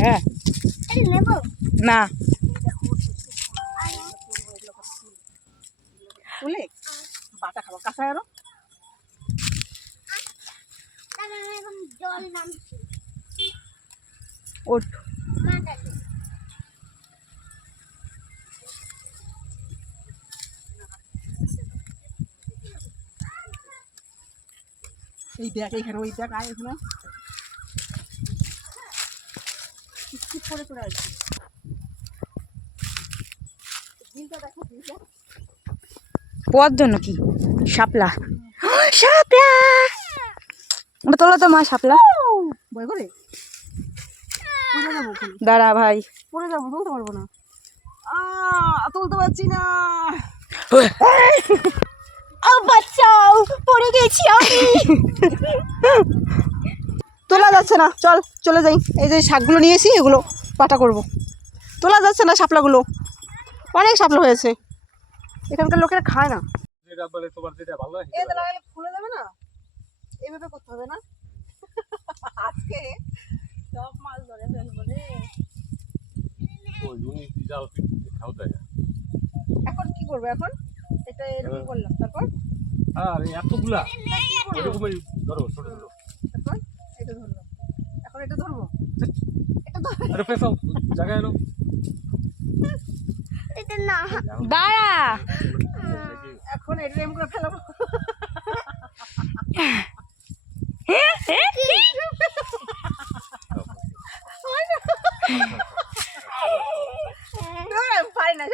হ্যাঁ। না। ওঠ। এই দেখ এইখানে ওই দেখ আয় এখানে। করে করে বিলটা পদ্ম নাকি? শাপলা। শাপলা! ওটা তোলো তো মা শাপলা। ভয় করে দাঁড়া ভাই। পড়ে যাব তুলতে পারব না। তুলতে পারছি না। বাচ্চাও পড়ে গেছি আমি। তোলা যাচ্ছে না চল চলে যাই। এই যে শাকগুলো নিয়েছি এগুলো পাটা করব। তোলা যাচ্ছে না শাপলাগুলো। অনেক শাপলা হয়েছে। এখানকার লোকেরা খায় না। হয় ফুলে যাবে না? এইভাবে করতে হবে না? আজকে সব মাছ ধরে ফেলব রে। এখন কি করব এখন? এটা এরকম করলাম তারপর? আর এতগুলা। এরকমই ধরো ছোট ছোট। তারপর? এটা ধরলাম। এখন এটা ধরবো? ভিতরে ফেসাও জায়গা দাঁড়া করে ফেলাবো পারি না